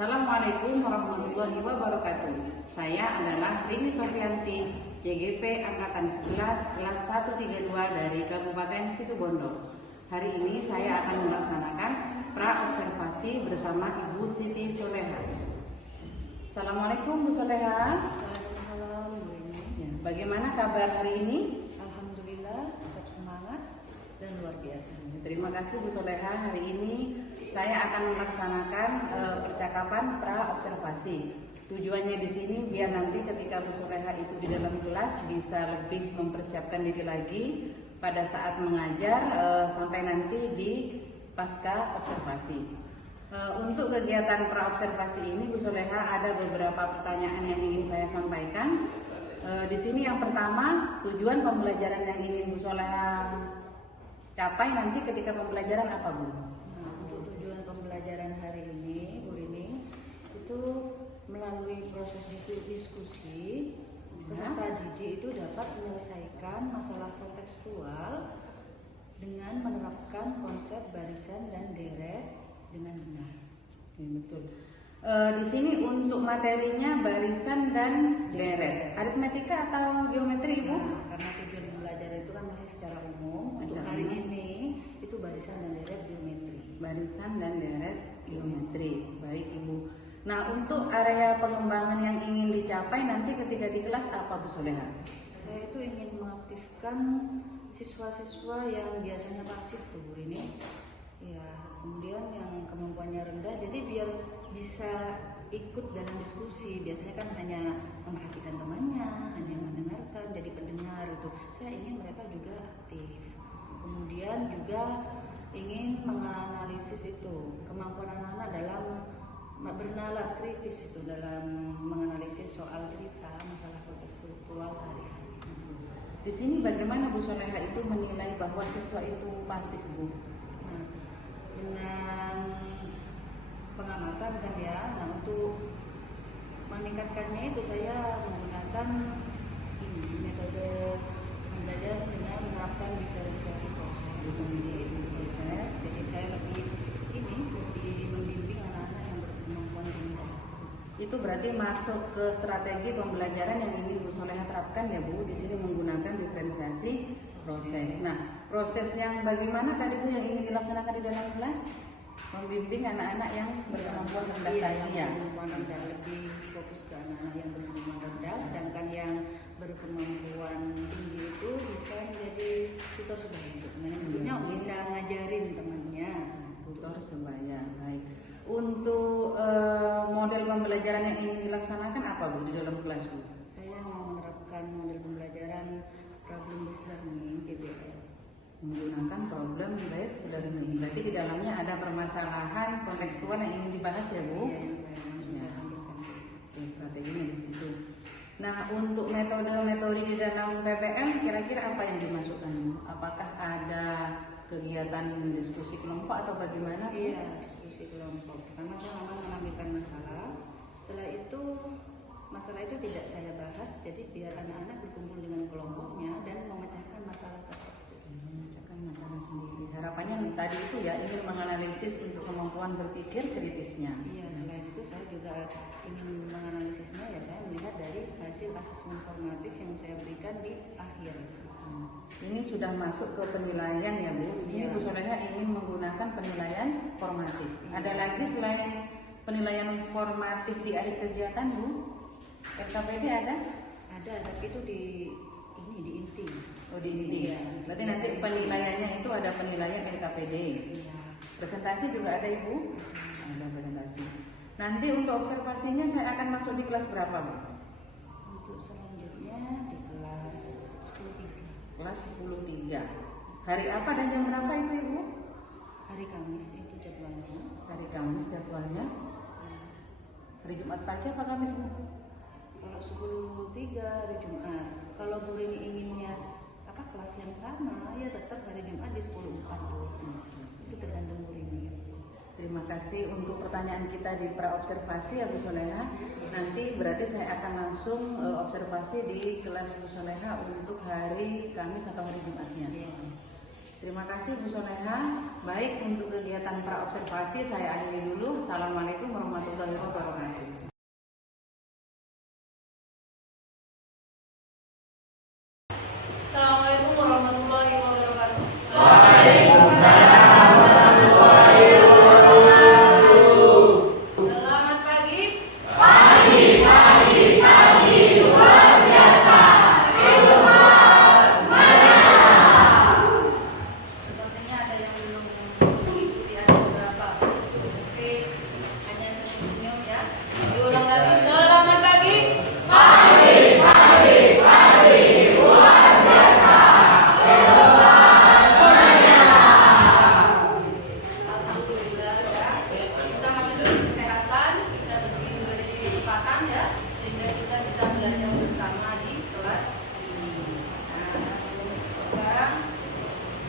Assalamualaikum warahmatullahi wabarakatuh. Saya adalah Rini Sofianti, JGP Angkatan 11 kelas 132 dari Kabupaten Situbondo. Hari ini saya akan melaksanakan pra-observasi bersama Ibu Siti Soleha. Assalamualaikum Bu Soleha. Waalaikumsalam Bu Rini. Bagaimana kabar hari ini? Alhamdulillah, tetap semangat dan luar biasa. Terima kasih Bu Soleha. Hari ini saya akan melaksanakan percakapan pra-observasi. Tujuannya di sini biar nanti ketika Bu Soleha itu di dalam kelas bisa lebih mempersiapkan diri lagi pada saat mengajar sampai nanti di pasca observasi. Untuk kegiatan pra-observasi ini Bu Soleha ada beberapa pertanyaan yang ingin saya sampaikan. Di sini yang pertama, tujuan pembelajaran yang ingin Bu Soleha capai nanti ketika pembelajaran apa Bu? Untuk tujuan pembelajaran hari ini, Bu Rini, itu melalui proses diskusi, peserta didik itu dapat menyelesaikan masalah kontekstual dengan menerapkan konsep barisan dan deret dengan benar. Ya, betul. Di sini untuk materinya barisan dan deret, aritmetika atau geometri Ibu? Karena tujuan belajar itu kan masih secara umum. Untuk hari ini itu barisan dan deret geometri. Barisan dan deret geometri. Baik Ibu. Nah, untuk area pengembangan yang ingin dicapai nanti ketika di kelas apa Bu Soleha? Saya itu ingin mengaktifkan siswa-siswa yang biasanya pasif tuh Bu Rini. Ya, kemudian yang kemampuannya rendah, jadi biar bisa ikut dalam diskusi. Biasanya kan hanya memperhatikan temannya, hanya mendengarkan, jadi pendengar itu. Saya ingin mereka juga aktif. Kemudian juga ingin menganalisis itu kemampuan anak-anak dalam bernalar kritis itu dalam menganalisis soal cerita masalah kontekstual sehari-hari. Di sini bagaimana Bu Soleha itu menilai bahwa siswa itu pasif Bu? Nah, dengan pengamatan kan ya, nah untuk meningkatkannya itu saya menggunakan metode pembelajaran dengan menerapkan diferensiasi proses. Jadi saya lebih membimbing anak-anak yang berkemampuan rendah. Itu berarti masuk ke strategi pembelajaran yang ingin Bu Soleha terapkan ya Bu. Di sini menggunakan diferensiasi proses. Nah, proses yang bagaimana tadi Bu yang ingin dilaksanakan di dalam kelas? Membimbing anak-anak yang berkemampuan rendah tadi ya. Berkemampuan rendah, lebih fokus ke anak-anak yang berkemampuan rendah, sedangkan yang berkemampuan tinggi itu bisa menjadi tutor sebaya. Tentunya bisa ngajarin temannya. Tutor sebaya, baik. Untuk model pembelajaran yang ingin dilaksanakan apa Bu di dalam kelas Bu? Saya mau menerapkan model pembelajaran problem based learning (PBL). Menggunakan problem based learning. Berarti di dalamnya ada permasalahan kontekstual yang ingin dibahas ya Bu? Iya, yang saya tampilkan. Ya, strateginya di situ. Nah, untuk metode-metode di dalam PBL kira-kira apa yang dimasukkan? Apakah ada kegiatan diskusi kelompok atau bagaimana? Iya, diskusi kelompok. Pertama saya memang mengambilkan masalah. Setelah itu masalah itu tidak saya bahas, jadi biar anak-anak berkumpul dengan kelompoknya dan memecahkan masalah tersebut. Memecahkan masalah sendiri. Harapannya tadi itu ya ingin menganalisis untuk kemampuan berpikir kritisnya. Iya, selain itu saya juga ingin menganalisisnya ya, saya melihat dari hasil asesmen formatif yang saya berikan di akhir. Ini sudah masuk ke penilaian ya Bu. Di sini Bu Soleha ingin menggunakan penilaian formatif. Ada lagi selain penilaian formatif di akhir kegiatan Bu? RKPD ada? Ada, tapi itu di inti. Oh, di inti. Iya. Berarti nanti penilaiannya itu ada penilaian LKPD. Iya. Presentasi juga ada Ibu? Ada presentasi. Nanti untuk observasinya saya akan masuk di kelas berapa Bu? Untuk selanjutnya di kelas 10.3. Kelas 10.3. Hari apa dan jam berapa itu Ibu? Hari Kamis itu jadwalnya. Hari Kamis jadwalnya. Hari Jumat pagi apa Kamis Bu? Kalau 10.3 hari Jumat. Kalau Bu Rini inginnya kelas yang sama, ya tetap hari Jumat di 10.4. Itu tergantung Bu Rini. Terima kasih untuk pertanyaan kita di pra-observasi ya Bu Soleha. Nanti berarti saya akan langsung observasi di kelas Bu Soleha untuk hari Kamis atau hari Jumatnya. Ya. Terima kasih Bu Soleha. Baik, untuk kegiatan praobservasi saya akhiri dulu. Assalamualaikum warahmatullahi wabarakatuh. Assalamualaikum warahmatullahi wabarakatuh. Waalaikumsalam warahmatullahi wabarakatuh. Selamat pagi. Pagi luar biasa. Sepertinya ada yang belum mengikuti, ada beberapa. Oke, hanya senyum ya. Diulang lagi. Selamat pagi. Pagi luar biasa. Alhamdulillah ya. Kita masih diberi kesehatan, kita diberi kesempatan ya, sehingga kita bisa belajar bersama di kelas. Nah, sekarang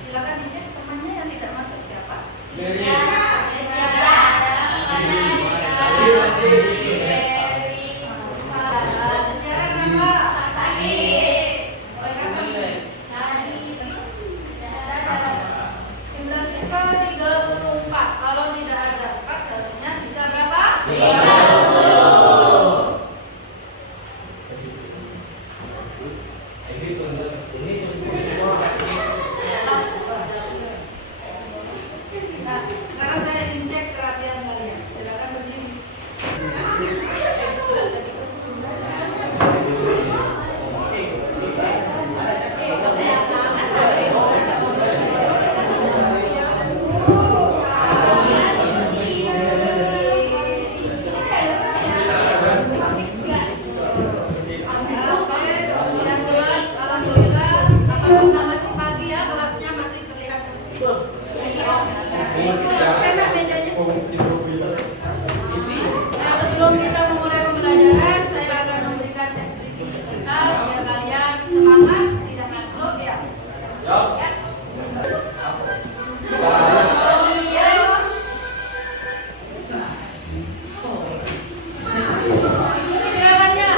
silakan dicek temannya yang tidak masuk siapa? Kalau tidak ada pas harusnya bisa berapa? 30. Nah, sekarang saya ingin cek kerapian kalian. Silakan berdiri. Yang jelas, alhamdulillah, apapun masih pagi ya, kelasnya masih terlihat bersih. Saya mejanya. Nah, sebelum kita memulai pembelajaran, saya akan memberikan tes briefing sebentar biar kalian semangat, tidak ngantuk ya. Ikuti gerakannya.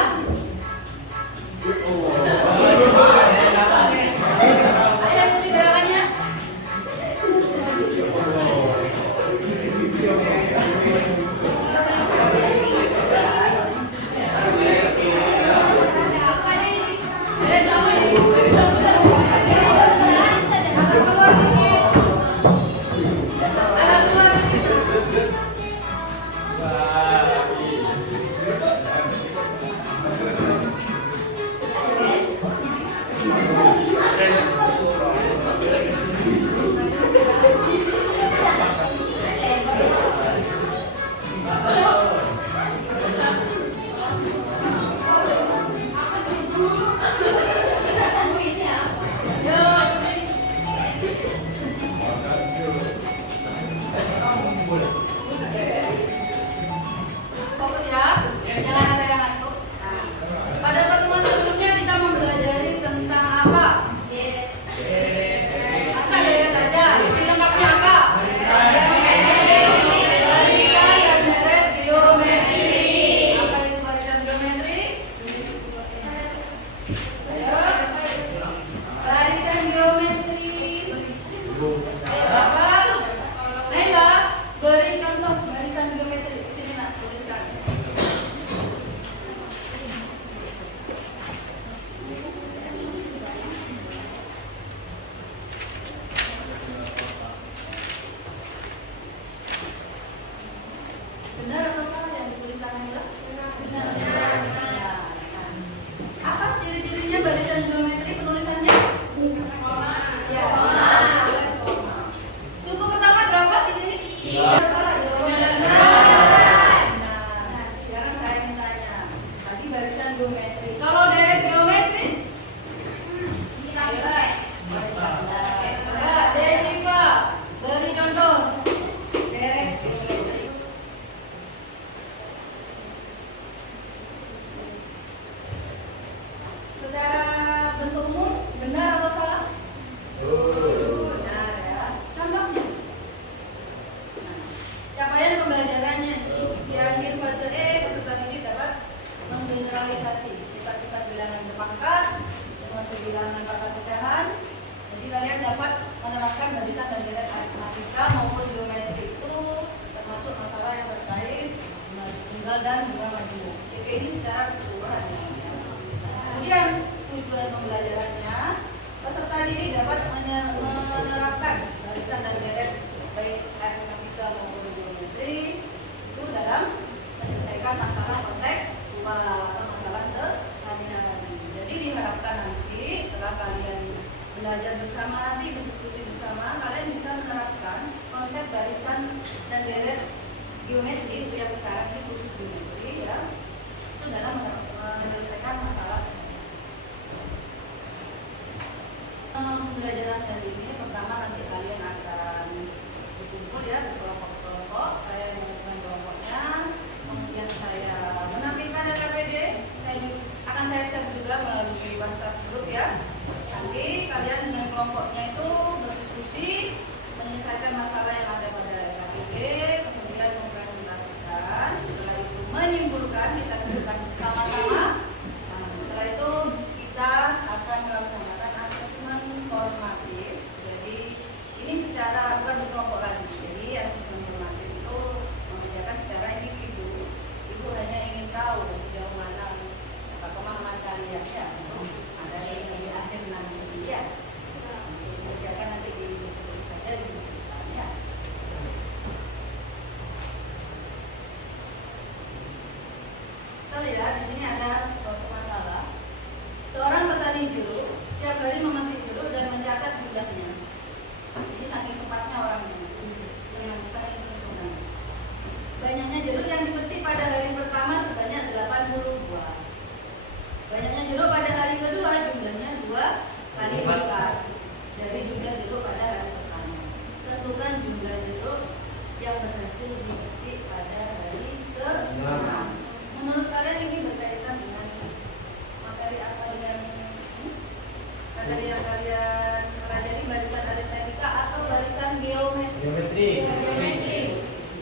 Ayo ikuti gerakannya. Fokus ya, jangan ada yang ngantuk. Nah, pada pertemuan sebelumnya kita mempelajari tentang apa? Masa deret saja. Lebih lengkapnya apa? Barisan dan deret geometri. Apa itu barisan geometri? Ayo. Barisan geometri. Ayo hafal. Naila, beri contoh barisan geometri. Sini nak, tuliskan. Benar atau salah yang dituliskan Naila? Benar. Ya. Apa ciri-cirinya barisan geometri penulisannya? Ya. Boleh koma. Suku pertama berapa di sini? Salah jawabannya. Nah, sekarang saya ingin tanya. Tadi barisan geometri. Kalau deret geometri? Kita bisa. Ya, Desiva, beri contoh. Deret geometri. Secara bentuk umum, benar atau salah? Benar ya. Contohnya? Nah, capaian pembelajarannya di akhir fase E, peserta didik dapat menggeneralisasi sifat-sifat bilangan berpangkat, termasuk bilangan pangkat pecahan, Jadi kalian dapat menerapkan barisan dan deret aritmatika maupun geometri itu termasuk masalah yang terkait tunggal dan jumlah majmuk. CP ini secara keseluruhan. Kemudian tujuan pembelajarannya, peserta didik dapat menerapkan barisan dan deret baik aritmatika maupun geometri itu dalam menyelesaikan masalah konteks atau masalah sehari-hari. Jadi diharapkan nanti setelah kalian belajar bersama, nanti berdiskusi bersama, kalian bisa menerapkan konsep barisan dan deret geometri yang sekarang ini khusus geometri ya, itu dalam menyelesaikan masalah. Pembelajaran hari ini pertama nanti kalian akan berkumpul ya berkelompok-kelompok. Saya menentukan kelompoknya, kemudian saya menampilkan LKPD. Akan saya share juga melalui WhatsApp grup ya. Nanti kalian dengan kelompoknya itu berdiskusi menyelesaikan masalah yang ada pada LKPD, kemudian mempresentasikan. Setelah itu menyimpulkan, kita sebutkan bersama-sama. Nah, setelah itu kita akan melaksanakan asesmen formatif. Jadi ini secara bukan berkelompok lagi. Jadi asesmen formatif itu mengerjakan secara individu. Ibu hanya ingin tahu sejauh mana pemahaman kalian ya. Ada di akhir nanti ya. Dikerjakan nanti di saja di ya. Kita lihat di sini ada suatu masalah. Seorang petani jeruk setiap hari memetik jeruk dan mencatat jumlahnya. Jadi saking sempatnya orang ini, saking hitungan. Banyaknya jeruk yang dipetik pada hari pertama sebanyak 80 buah. Banyaknya jeruk pada hari kedua jumlahnya 2 kali lipat dari jumlah jeruk pada hari pertama. Tentukan jumlah jeruk yang berhasil dipetik pada hari ke-6. Menurut kalian ini berkaitan dengan materi apa dengan materi yang kalian pelajari, barisan aritmatika atau barisan geometri? Geometri.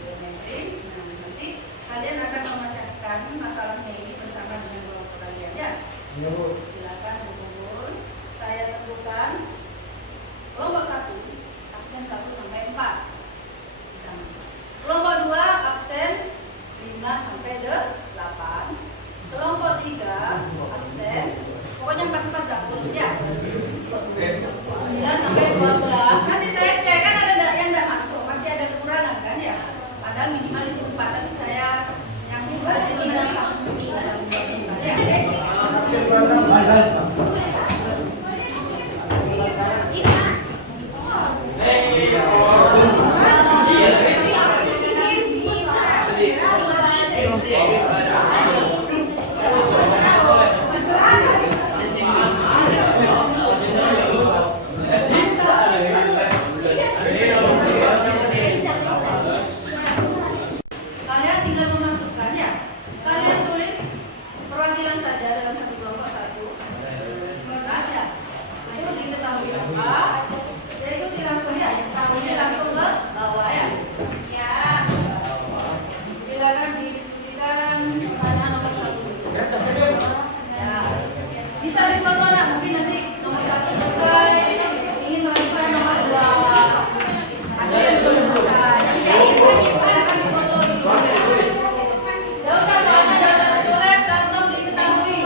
Nah, nanti kalian akan memecahkan masalahnya ini bersama dengan kelompok kalian ya. Silakan berkumpul. Saya tentukan kelompok 1 absen 1 sampai 4 di sana. Kelompok 2 absen 5 sampai 8. Kelompok 3 absen pokoknya 4 gak boleh ya. 9 sampai 12. Nanti saya cek kan ada yang enggak masuk, pasti ada kekurangan kan ya. Padahal minimal itu 4. Nanti saya yang sisa itu nanti kalian tinggal memasukkan ya. Kalian tulis perwakilan saja dalam satu kelompok 1. Kelas ya. Itu diketahui apa? Jadi itu langsung ya, diketahui langsung ke bawah ya. Ya. Silakan didiskusikan pertanyaan nomor 1. Ya. Bisa difoto nak, mungkin nanti nomor 1 selesai. Ingin melanjutkan nomor 2. Ada yang belum selesai. Ya. Silakan difoto dulu. Ya usah soalnya jangan tulis langsung diketahui.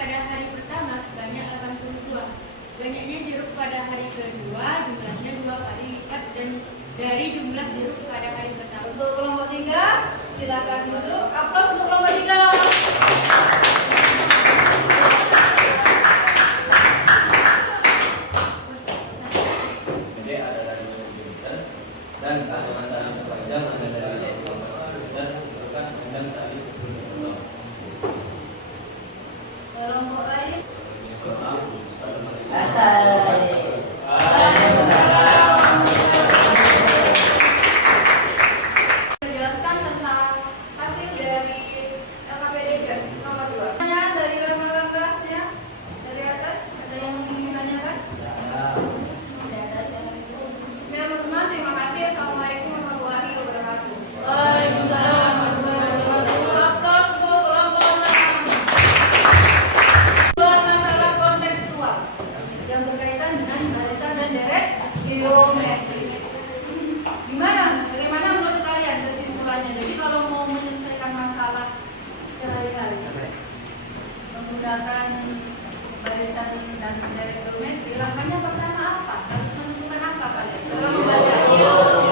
pada hari pertama sebanyak 82. Banyaknya jeruk pada hari kedua jumlahnya 2 kali lipat dan dari jumlah jeruk pada hari pertama. Untuk kelompok 3, silakan duduk. Aplaus untuk kelompok 3. Jadi ada dari komputer dan kacamata pelajar ada dari komputer bukan dan tadi Kelompok lain. Menjelaskan tentang hasil dari LKPD nomor 2. Pertanyaan dari rekan-rekan ya. Dari atas ada yang ingin ditanyakan? Ya teman-teman, terima kasih. Assalamualaikum warahmatullahi wabarakatuh. Waalaikumsalam warahmatullahi wabarakatuh. Aplaus untuk kelompok 6. Dua masalah kontekstual yang berkaitan dengan barisan dan deret geometri. Gimana? Bagaimana menurut kalian kesimpulannya? Jadi kalau mau menyelesaikan masalah sehari-hari menggunakan barisan dan deret geometri, langkahnya pertama apa? Harus menentukan apa, Pak?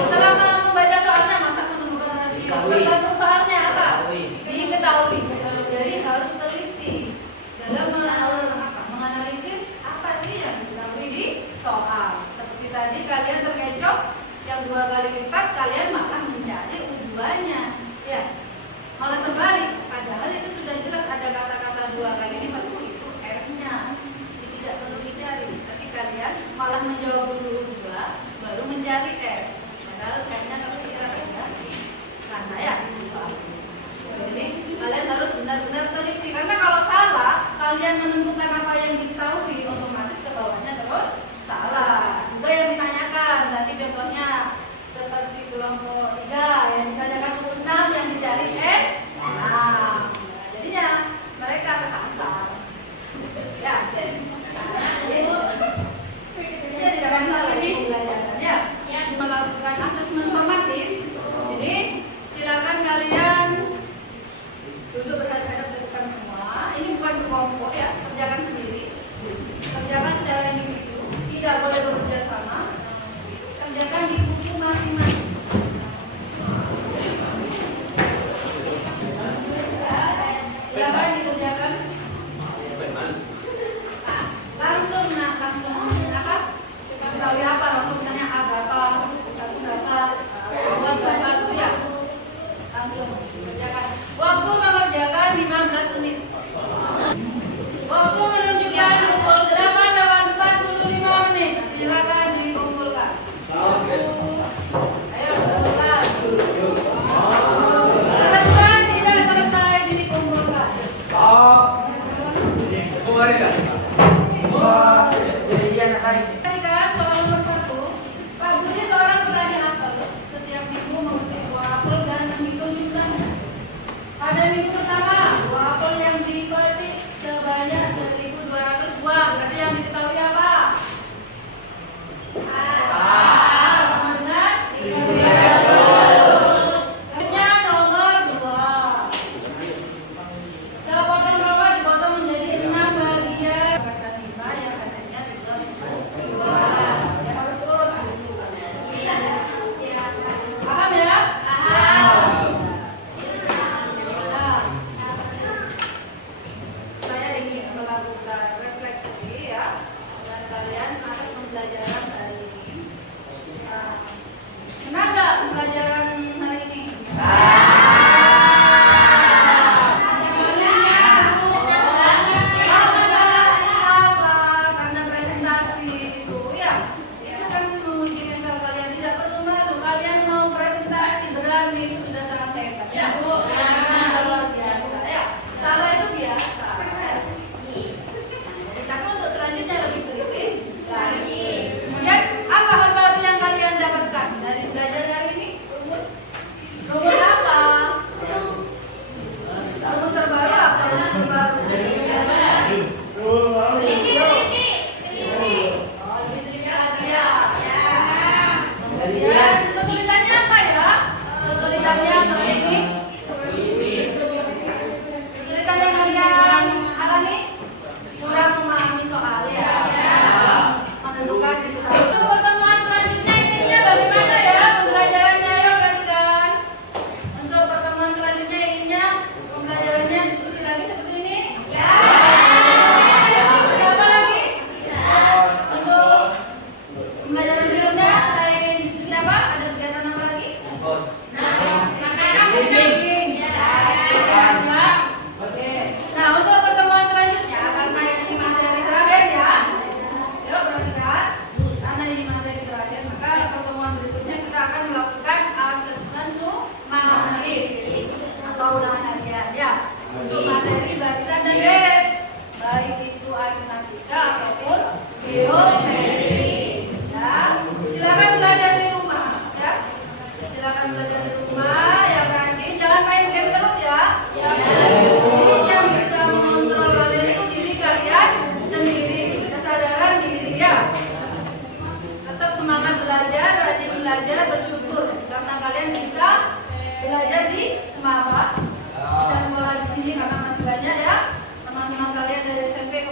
Setelah membaca soalnya, masa menentukan rasio? Tergantung soalnya apa? Diketahui. Jadi harus teliti dalam menganalisis apa sih yang diketahui di soal. Seperti tadi kalian terkecoh yang 2 kali lipat, kalian malah mencari ujuannya, ya malah terbalik. Padahal itu sudah jelas ada kata-kata 2 kali lipat itu R-nya, jadi tidak perlu dicari. Tapi kalian malah menjawab dulu 2, baru mencari R. Padahal R-nya tersirat ya di sana ya di soal ini. Jadi kalian harus benar-benar teliti, karena kalau salah kalian menentukan apa yang diketahui, otomatis ke bawahnya terus salah. Juga yang ditanyakan tadi contohnya seperti kelompok 3 yang ditanyakan 6 yang dicari S. Nah, jadinya mereka kesasar. Ya, itu tidak masalah pembelajarannya. Ya, melakukan asesmen formatif. Jadi silakan kalian duduk berhadap-hadapan depan semua. Ini bukan berkelompok ya, kerjakan sendiri. Kerjakan secara individu, tidak boleh bekerja sama. Kerjakan di buku masing-masing. Silakan dikerjakan. Langsung apa? Ketahui apa? Langsung misalnya A berapa, satu berapa, buat berapa itu ya. Langsung kerjakan. Waktu mengerjakan 15 menit. Waktu menunjukkan pukul 8:45 menit. Silakan dikumpulkan. Ayo kumpulkan. Selesai tidak selesai dikumpulkan. Tadi kan soal nomor 1, Pak Budi seorang pelajar apel. Setiap minggu memetik 2 apel dan menghitung jumlahnya. Pada minggu pertama, 2 apel yang dipetik sebanyak 1.200 buah. Berarti yang diketahui apa? Sama dengan 300. Selanjutnya nomor 2. Sepotong rokok dipotong menjadi 6 bagian.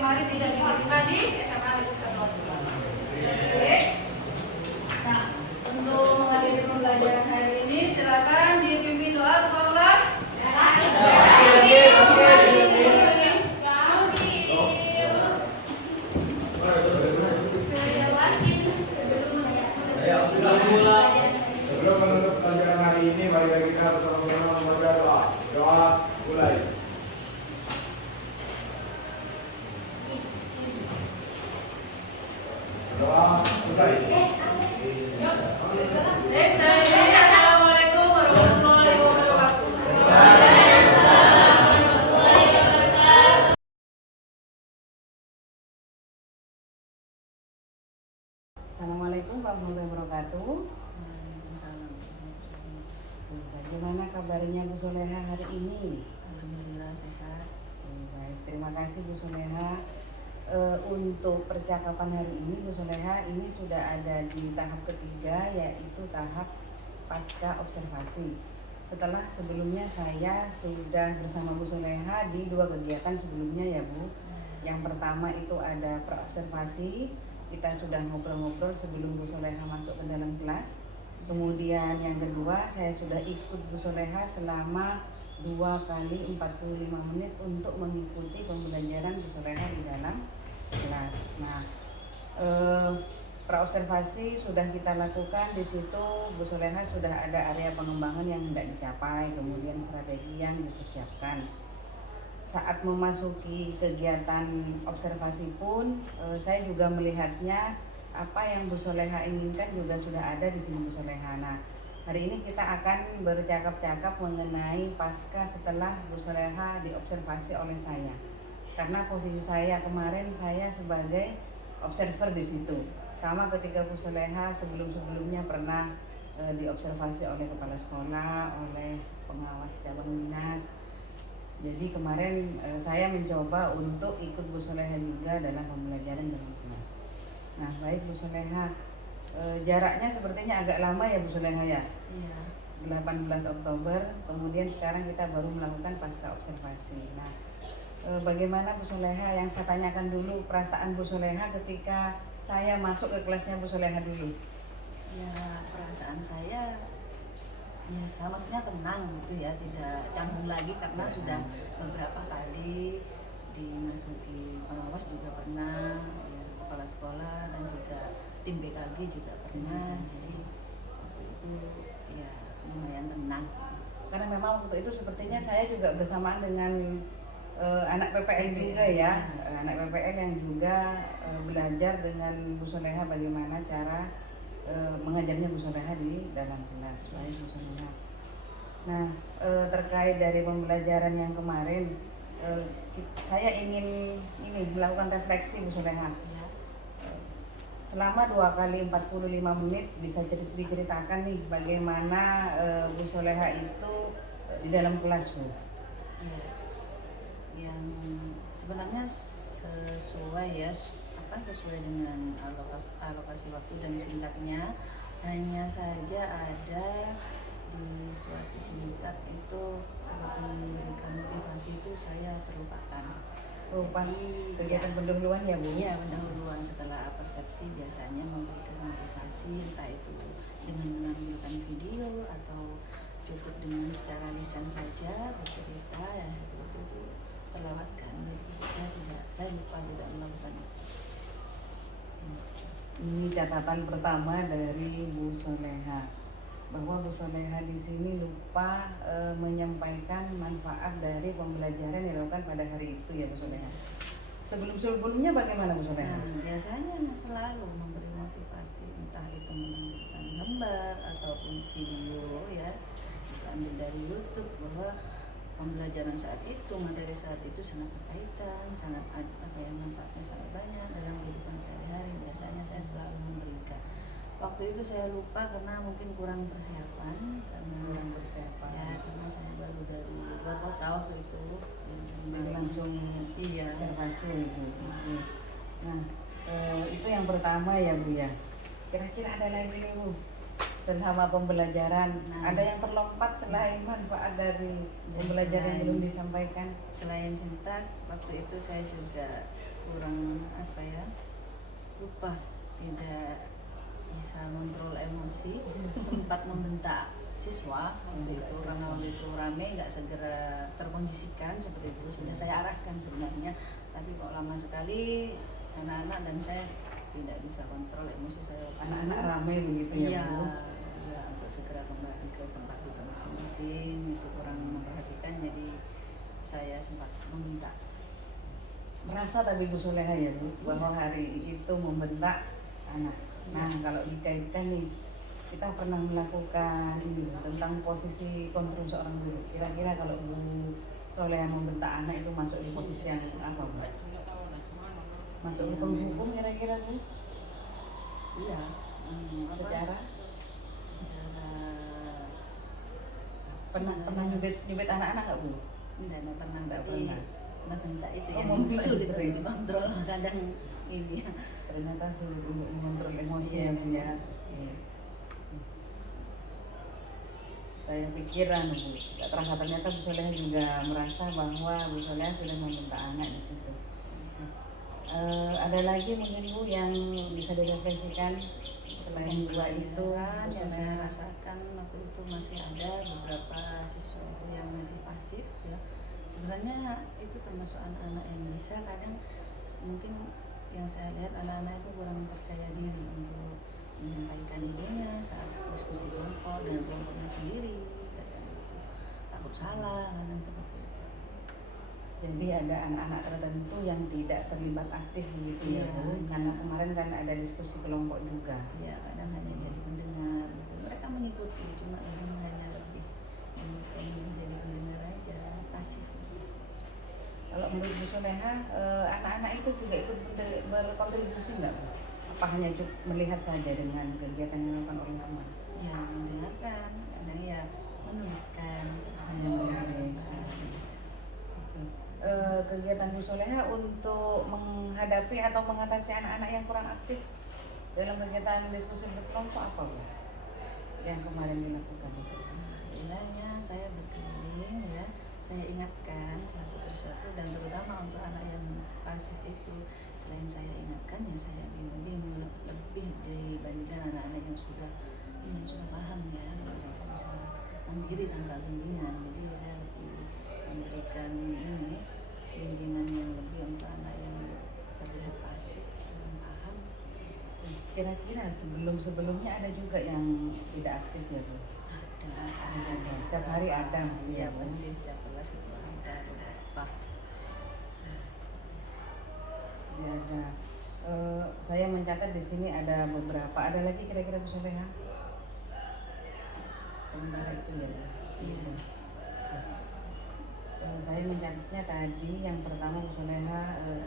hari tidak diterima di SMA Negeri 1 Wasilah. Oke. Nah, untuk menghadiri pembelajaran hari ini silakan dipimpin doa Ketua kelas. Sebelum menutup pelajaran hari ini, mari kita bersama-sama membaca doa. Doa mulai. Doa mulai. Assalamualaikum warahmatullahi wabarakatuh. Assalamualaikum warahmatullahi wabarakatuh. Bagaimana kabarnya Bu Soleha hari ini? Alhamdulillah sehat. Baik, terima kasih Bu Soleha. Untuk percakapan hari ini Bu Soleha ini sudah ada di tahap ketiga, yaitu tahap pasca observasi. Setelah sebelumnya saya sudah bersama Bu Soleha di 2 kegiatan sebelumnya ya Bu. Yang pertama itu ada praobservasi, kita sudah ngobrol-ngobrol sebelum Bu Soleha masuk ke dalam kelas. Kemudian yang kedua, saya sudah ikut Bu Soleha selama 2 kali 45 menit untuk mengikuti pembelajaran Bu Soleha di dalam kelas. Nah, praobservasi sudah kita lakukan di situ. Bu Soleha sudah ada area pengembangan yang hendak dicapai, kemudian strategi yang dipersiapkan. Saat memasuki kegiatan observasi pun, saya juga melihatnya apa yang Bu Soleha inginkan juga sudah ada di sini Bu Soleha. Nah, hari ini kita akan bercakap-cakap mengenai pasca setelah Bu Soleha diobservasi oleh saya. Karena posisi saya kemarin saya sebagai observer di situ. Sama ketika Bu Soleha sebelum-sebelumnya pernah diobservasi oleh kepala sekolah, oleh pengawas cabang dinas. Jadi kemarin saya mencoba untuk ikut Bu Soleha juga dalam pembelajaran dalam kelas. Nah, baik Bu Soleha, jaraknya sepertinya agak lama ya Bu Soleha ya? Iya. 18 Oktober, kemudian sekarang kita baru melakukan pasca observasi. Nah, bagaimana Bu Soleha, yang saya tanyakan dulu perasaan Bu Soleha ketika saya masuk ke kelasnya Bu Soleha dulu? Ya, perasaan saya biasa, maksudnya tenang gitu ya, tidak canggung lagi karena sudah beberapa kali dimasuki pengawas juga pernah, ya, kepala sekolah dan juga tim BKG juga pernah. Jadi waktu itu ya lumayan tenang. Karena memang waktu itu sepertinya saya juga bersamaan dengan anak PPL juga ya, anak PPL yang juga belajar dengan Bu Soleha bagaimana cara mengajarnya Bu Soleha di dalam kelas. Baik Bu Soleha. Nah, terkait dari pembelajaran yang kemarin, saya ingin melakukan refleksi Bu Soleha. Ya. Selama 2 kali 45 menit bisa diceritakan nih bagaimana Bu Soleha itu di dalam kelas Bu. Ya. Yang sebenarnya sesuai ya, sesuai dengan alokasi waktu dan sintaknya, hanya saja ada di suatu sintak itu seperti memberikan motivasi itu saya terlupakan. Oh, pas kegiatan pendahuluan ya Bu? Iya, pendahuluan setelah persepsi biasanya memberikan motivasi, entah itu dengan menampilkan video atau cukup dengan secara lisan saja bercerita, ya seperti itu terlewatkan. Jadi saya lupa tidak melakukan itu. Ini catatan pertama dari Bu Soleha, bahwa Bu Soleha di sini lupa menyampaikan manfaat dari pembelajaran yang dilakukan pada hari itu ya Bu Soleha. Sebelumnya bagaimana Bu Soleha? Nah, biasanya selalu memberi motivasi, entah itu menampilkan gambar ataupun video, ya bisa ambil dari YouTube, bahwa pembelajaran saat itu, materi saat itu sangat berkaitan, sangat manfaatnya sangat banyak dalam kehidupan sehari-hari. Biasanya saya selalu memberikan. Waktu itu saya lupa karena mungkin kurang persiapan, ya, karena saya baru dari luar kota waktu itu. Jadi langsung iya observasi ya Bu. Nah, itu yang pertama ya Bu ya. Kira-kira ada lagi nih Bu selama pembelajaran, ada yang terlompat selain manfaat dari pembelajaran yang belum disampaikan? Selain sintak, waktu itu saya juga kurang apa ya, lupa, tidak bisa kontrol emosi, sempat membentak siswa waktu itu karena waktu itu rame, nggak segera terkondisikan seperti itu. Sudah saya arahkan sebenarnya, tapi kok lama sekali anak-anak dan saya tidak bisa kontrol emosi saya. Anak-anak ramai begitu ya, Iya, Bu? iya, untuk segera kembali ke tempat kita masing-masing itu kurang memperhatikan, jadi saya sempat meminta. Merasa tapi Bu Soleha ya Bu, bahwa hari itu membentak anak. Nah kalau dikaitkan nih, kita pernah melakukan ini tentang posisi kontrol seorang guru. Kira-kira kalau Bu Soleha membentak anak itu masuk di posisi yang apa Bu? Masuk hukum hukum kira-kira Bu? Iya, Secara secara pernah nyubit anak-anak nggak Bu? Enggak pernah, Nggak tapi pernah. membentak itu Oh, yang membentak sulit sering. untuk dikontrol kadang ini ya. Ternyata sulit untuk mengontrol emosi ya Bu ya. Iya. Saya pikiran Bu, nggak terasa ternyata Bu Soleha juga merasa bahwa Bu Soleha sudah membentak anak di situ. Ada lagi mungkin Bu yang bisa direfleksikan selain dua itu Bu yang saya Soleha? rasakan waktu itu masih ada beberapa siswa itu yang masih pasif ya. Sebenarnya itu termasuk anak-anak yang bisa, kadang mungkin yang saya lihat anak-anak itu kurang percaya diri untuk menyampaikan idenya saat diskusi kelompok dengan kelompoknya sendiri, kadang gitu. Takut salah, kadang seperti itu. Jadi ada anak-anak tertentu yang tidak terlibat aktif begitu ya Iya. Bu? Karena kemarin kan ada diskusi kelompok juga. Ya kadang hanya jadi pendengar gitu. Mereka mengikuti, cuma kadang hanya lebih menjadi pendengar aja, pasif. Kalau menurut Bu Soleha, anak-anak itu juga ikut berkontribusi nggak Bu? Apa hanya melihat saja dengan kegiatan yang dilakukan oleh teman? Ya mendengarkan, kadang ya menuliskan, Hanya menulis. Oke. Kegiatan Bu Soleha untuk menghadapi atau mengatasi anak-anak yang kurang aktif dalam kegiatan diskusi berkelompok apa Bu? Yang kemarin dilakukan itu? Bilangnya saya berkeliling ya, saya ingatkan satu persatu, dan terutama untuk anak yang pasif itu selain saya ingatkan ya saya bimbing lebih dibandingkan anak-anak yang sudah paham ya, mereka bisa mandiri tanpa bimbingan. Jadi saya lebih memberikan bimbingan yang lebih untuk anak yang terlihat pasif dan paham. Kira-kira sebelumnya ada juga yang tidak aktif ya Bu? Ada. Setiap hari ada mesti Ya ya Bu? pasti setiap kelas itu ada beberapa. Ya ada. Saya mencatat di sini ada beberapa. Ada lagi kira-kira Bu Soleha? Sementara itu ya Bu. Iya. Saya mencatatnya tadi yang pertama Bu Soleha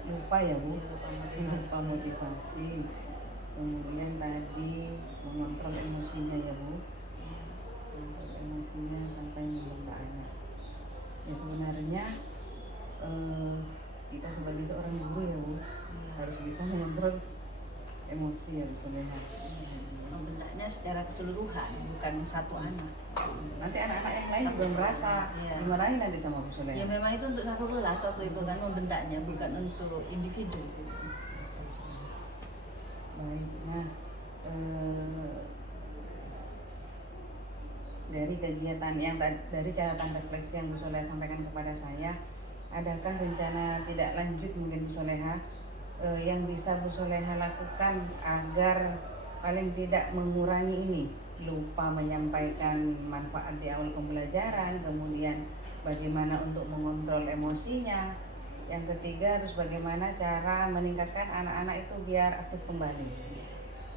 lupa ya Bu, lupa motivasi. Kemudian tadi mengontrol emosinya ya Bu, mengontrol emosinya sampai membentak anak. Ya sebenarnya kita sebagai seorang guru ya Bu harus bisa mengontrol emosi ya Bu Soleha. Membentaknya secara keseluruhan, bukan satu anak. Nanti anak-anak yang lain juga merasa Iya. dimarahin nanti sama Bu Soleha. Ya memang itu untuk satu kelas waktu itu kan membentaknya, bukan untuk individu. Baik, nah dari kegiatan yang dari catatan refleksi yang Bu Soleha sampaikan kepada saya, adakah rencana tidak lanjut mungkin Bu Soleha yang bisa Bu Soleha lakukan agar paling tidak mengurangi ini, lupa menyampaikan manfaat di awal pembelajaran, kemudian bagaimana untuk mengontrol emosinya, yang ketiga terus bagaimana cara meningkatkan anak-anak itu biar aktif kembali.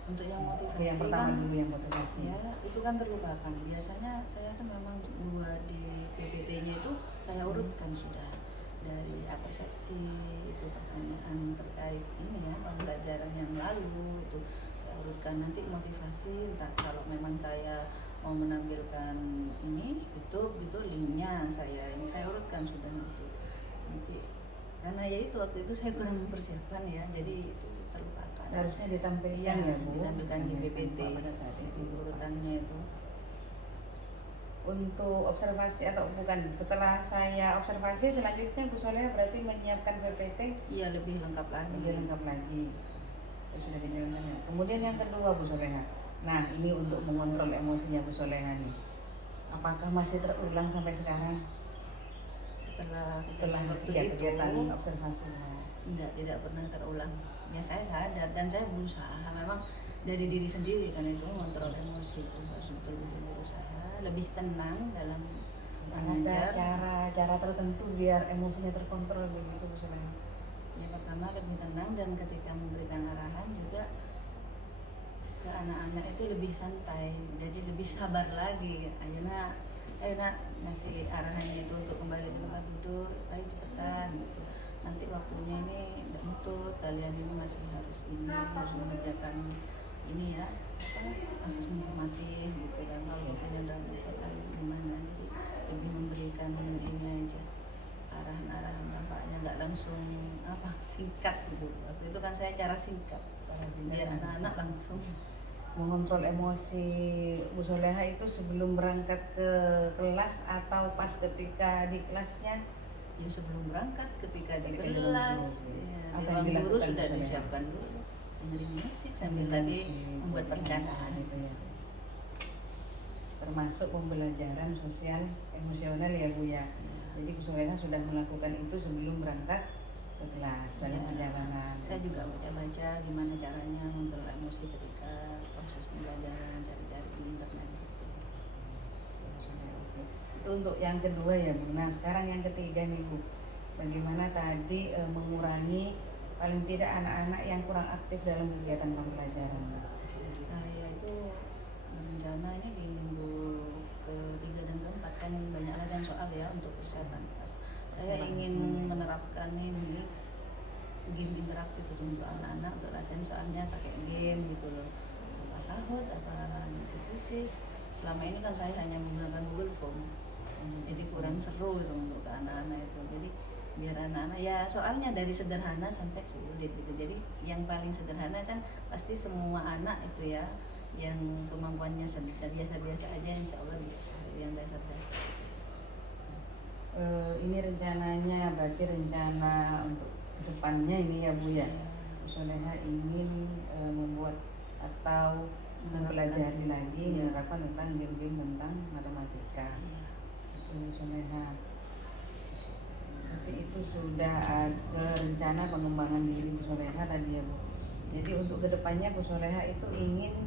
Untuk yang motivasi Yang pertama kan, dulu yang motivasi. ya itu kan terlupakan. Biasanya saya tuh memang buat di PPT-nya itu saya urutkan sudah dari persepsi itu, pertanyaan terkait ini ya pembelajaran yang lalu itu saya urutkan. Nanti motivasi entah kalau memang saya mau menampilkan ini YouTube gitu linknya saya urutkan sudah itu. Nanti karena ya itu waktu itu saya kurang mempersiapkan ya, jadi itu terlupakan. Seharusnya ditampilkan Iya, ya Bu, ditampilkan di PPT pada saat itu urutannya itu. untuk observasi atau bukan, setelah saya observasi selanjutnya Bu Soleha berarti menyiapkan PPT Iya, lebih lengkap lagi. lebih lengkap lagi. Itu sudah dijalankan ya. Kemudian yang kedua Bu Soleha, nah ini untuk mengontrol emosinya Bu Soleha nih, apakah masih terulang sampai sekarang setelah waktu ya, itu, kegiatan observasi? tidak pernah terulang. Ya saya sadar dan saya berusaha memang dari diri sendiri kan itu mengontrol emosi itu harus betul-betul berusaha lebih tenang dalam Ada mengajar. cara tertentu biar emosinya terkontrol begitu Bu Soleha? Ya pertama lebih tenang dan ketika memberikan arahan juga ke anak-anak itu lebih santai, jadi lebih sabar lagi. Ayo nak ngasih arahannya itu untuk kembali ke tempat duduk, ayo cepetan gitu. Nanti waktunya ini tidak nutut, kalian ini masih harus mengerjakan ini ya, asesmen formatif gitu kan. Kalau waktunya udah nutut, ayo gimana, jadi lebih memberikan ini aja arahan-arahan nampaknya nggak langsung singkat gitu. Waktu itu kan saya cara singkat biar anak-anak langsung Mengontrol emosi Bu Soleha itu sebelum berangkat ke kelas atau pas ketika di kelasnya? ya sebelum berangkat ketika di Ketika di kelas ruang guru. ya, Apa di yang ruang guru dilakukan sudah misalnya? disiapkan dulu dengerin musik sambil tadi membuat perencanaan itu ya. Termasuk pembelajaran sosial emosional ya Bu ya. Jadi Bu Soleha sudah melakukan itu sebelum berangkat ke kelas dalam Ya. perjalanan. Saya juga baca-baca gimana caranya mengontrol emosi ketika proses pembelajaran, cari-cari di internet gitu. Itu untuk yang kedua ya Bu. Nah sekarang yang ketiga nih Bu, bagaimana tadi mengurangi paling tidak anak-anak yang kurang aktif dalam kegiatan pembelajaran? Saya itu berencana ini di minggu ke-3 dan ke-4 kan banyak latihan soal ya untuk persiapan kelas. Saya ingin menerapkan ini game interaktif itu untuk anak-anak untuk latihan soalnya pakai game gitu loh. Apa Kahoot, apa Nutrisisis. Selama ini kan saya hanya menggunakan Google Form. Jadi kurang seru itu untuk anak-anak itu. Jadi biar anak-anak ya soalnya dari sederhana sampai sulit gitu. Jadi yang paling sederhana kan pasti semua anak itu ya yang kemampuannya biasa-biasa aja insya Allah bisa yang dasar-dasar. Ini rencananya berarti rencana untuk kedepannya ini ya Bu ya. Bu Soleha ingin membuat atau mempelajari lagi menerapkan tentang game-game tentang matematika. Itu Bu Soleha. Berarti itu sudah ada rencana pengembangan diri Bu Soleha tadi ya Bu. Jadi untuk kedepannya Bu Soleha itu ingin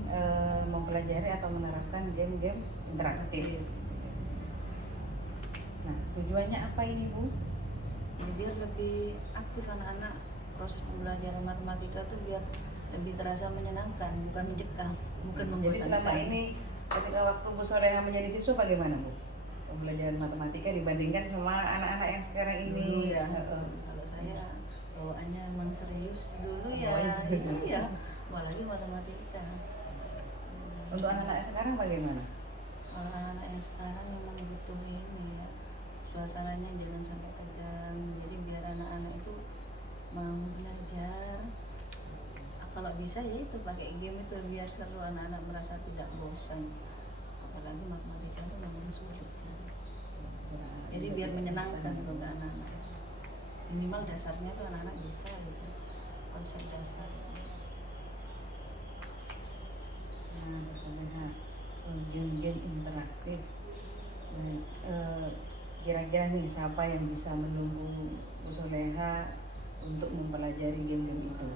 mempelajari atau menerapkan game-game interaktif. Nah, tujuannya apa ini Bu? Ya, biar lebih aktif anak-anak proses pembelajaran matematika tuh biar lebih terasa menyenangkan, bukan mencekam, bukan membosankan. Jadi selama ini ketika waktu Bu Soleha menjadi siswa bagaimana Bu? Pembelajaran matematika dibandingkan sama anak-anak yang sekarang ini? dulu ya, kalau saya bawaannya emang serius dulu ya, Bawaannya serius. itu ya, apalagi matematika. Untuk anak-anak sekarang bagaimana? Kalau anak-anak yang sekarang memang butuh ini ya, suasananya jangan sampai tegang, jadi biar anak-anak itu mau belajar. Kalau bisa ya itu pakai game itu biar seru, anak-anak merasa tidak bosan. Apalagi matematika itu memang sulit. Jadi biar menyenangkan untuk anak-anak. Minimal dasarnya tuh anak-anak bisa gitu, konsep dasar. Nah, Bu Soleha, game-game interaktif. Nah, kira-kira nih siapa yang bisa menunggu Bu Soleha untuk mempelajari game-game itu?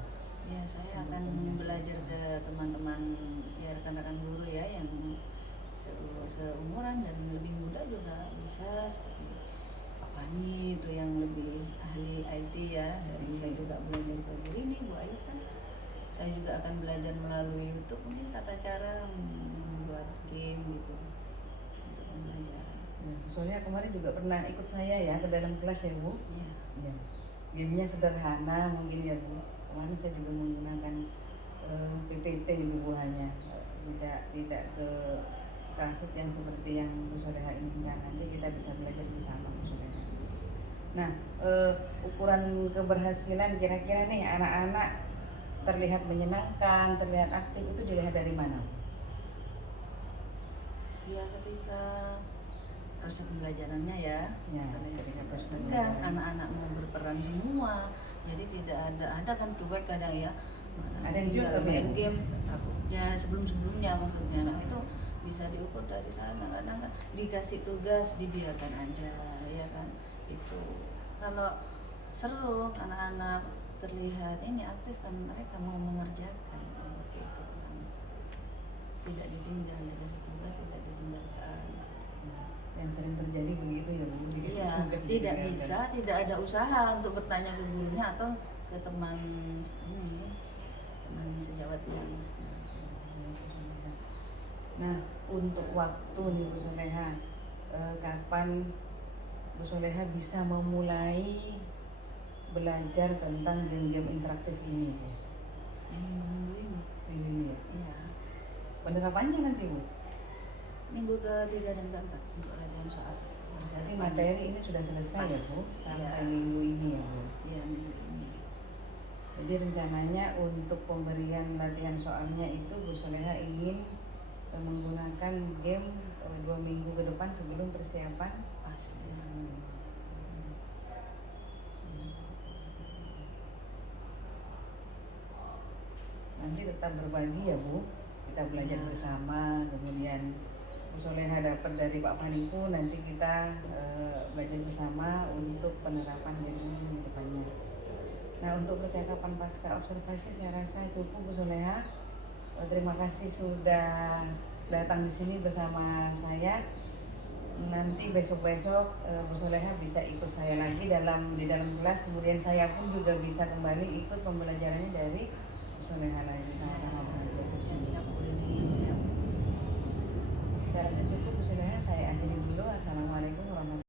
Ya saya akan belajar ke teman-teman ya rekan-rekan guru ya yang seumuran dan lebih muda juga bisa, seperti Pak Fani itu yang lebih ahli IT ya. Saya juga belajar ke guru ini Bu Aisyah. Saya juga akan belajar melalui YouTube ini tata cara membuat game gitu untuk pembelajaran. Nah, soalnya kemarin juga pernah ikut saya ya ke dalam kelas ya Bu. Ya. Ya. Gamenya sederhana mungkin ya Bu. Kemarin saya juga menggunakan PPT itu Bu, hanya tidak ke Kahoot yang seperti yang Bu Soleha inginkan. Nanti kita bisa belajar bersama Bu Soleha. Nah, ukuran keberhasilan kira-kira nih anak-anak terlihat menyenangkan, terlihat aktif itu dilihat dari mana? Ya ketika proses pembelajarannya ya. Ya, ketika proses Enggak, pembelajaran. anak-anak mau berperan semua, jadi tidak ada kan cuek kadang ya. Ada yang juga tinggal tapi main ya? game takutnya sebelumnya maksudnya, nah itu bisa diukur dari sana. Kadang kan dikasih tugas dibiarkan aja ya kan, itu kalau seru anak-anak terlihat ini aktif kan, mereka mau mengerjakan gitu kan. Tidak ditinggal, dikasih tugas tidak ditinggalkan. Yang sering terjadi begitu ya Bu. Dikasih Iya, tugas tidak ditinggalkan. bisa, tidak ada usaha untuk bertanya ke gurunya atau ke teman ini, teman sejawat yang Nah, untuk waktu nih Bu Soleha, kapan Bu Soleha bisa memulai belajar tentang game-game interaktif ini? minggu ini. Minggu ini ya. Iya, Penerapannya nanti Bu. minggu ke-3 dan ke-4 untuk latihan soal. Berarti materi ini sudah selesai ya Bu, sampai Iya. minggu ini ya Bu. Iya, minggu ini. Jadi rencananya untuk pemberian latihan soalnya itu Bu Soleha ingin menggunakan game 2 minggu ke depan sebelum persiapan. Pasti. Nanti tetap berbagi ya Bu, kita belajar Ya. bersama, kemudian Bu Soleha dapat dari Pak Paniku, nanti kita belajar bersama untuk penerapan game ini di depannya. Nah, untuk percakapan pasca observasi saya rasa cukup Bu Soleha. Terima kasih sudah datang di sini bersama saya. Nanti besok-besok Bu Soleha bisa ikut saya lagi di dalam kelas, kemudian saya pun juga bisa kembali ikut pembelajarannya dari Bu Soleha lagi, sama-sama belajar di sini. Siap, siap. Saya rasa cukup Bu Soleha, saya akhiri dulu. Assalamualaikum warahmatullahi wabarakatuh.